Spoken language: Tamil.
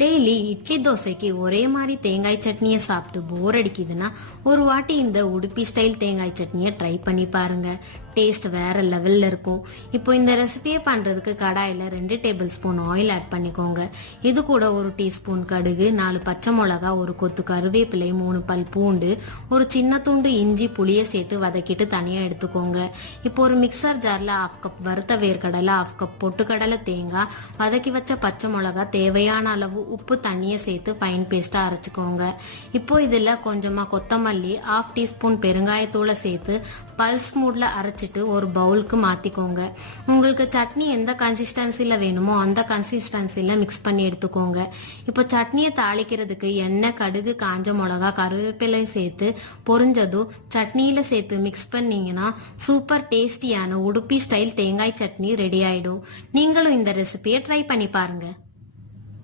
டெய்லி இட்லி தோசைக்கு ஒரே மாதிரி தேங்காய் சட்னியை சாப்பிட்டு போர் அடிக்குதுன்னா ஒரு வாட்டி இந்த உடுப்பி ஸ்டைல் தேங்காய் சட்னியை ட்ரை பண்ணி பாருங்க. டேஸ்ட் வேற லெவல்ல இருக்கும். இப்போ இந்த ரெசிபியை பண்றதுக்கு கடாயில் 2 டேபிள் ஸ்பூன் ஆயில் ஆட் பண்ணிக்கோங்க. இது கூட 1 டீஸ்பூன் கடுகு, 4 பச்சை மிளகா, ஒரு கொத்து கருவேப்பிலை, 3 பல் பூண்டு, ஒரு சின்ன துண்டு இஞ்சி, புளியை சேர்த்து வதக்கிட்டு தனியா எடுத்துக்கோங்க. இப்போ ஒரு மிக்சர் ஜார்ல 1/2 கப் வறுத்த வேர்க்கடலை, 1/2 கப் பொட்டுக்கடலை, தேங்காய், வதக்கி வச்ச பச்சை மிளகா, தேவையான அளவு உப்பு, தண்ணியை சேர்த்து ஃபைன் பேஸ்டா அரைச்சிக்கோங்க. இப்போ இதுல கொஞ்சமா கொத்தமல்லி, 1/2 டீஸ்பூன் பெருங்காயத்தூளை சேர்த்து பல்ஸ் மூட்ல அரைச்சிட்டு ஒரு பவுலுக்கு மாத்திக்கோங்க. உங்களுக்கு சட்னி எந்த கன்சிஸ்டன்சில வேணுமோ அந்த கன்சிஸ்டன்சில மிக்ஸ் பண்ணி எடுத்துக்கோங்க. இப்போ சட்னியை தாளிக்கிறதுக்கு எண்ணெய், கடுகு, காஞ்ச மிளகா, கருவேப்பிலை சேர்த்து பொரிஞ்சதும் சட்னியில சேர்த்து மிக்ஸ் பண்ணீங்கன்னா சூப்பர் டேஸ்டியான உடுப்பி ஸ்டைல் தேங்காய் சட்னி ரெடி ஆயிடும். நீங்களும் இந்த ரெசிபியை ட்ரை பண்ணி பாருங்க.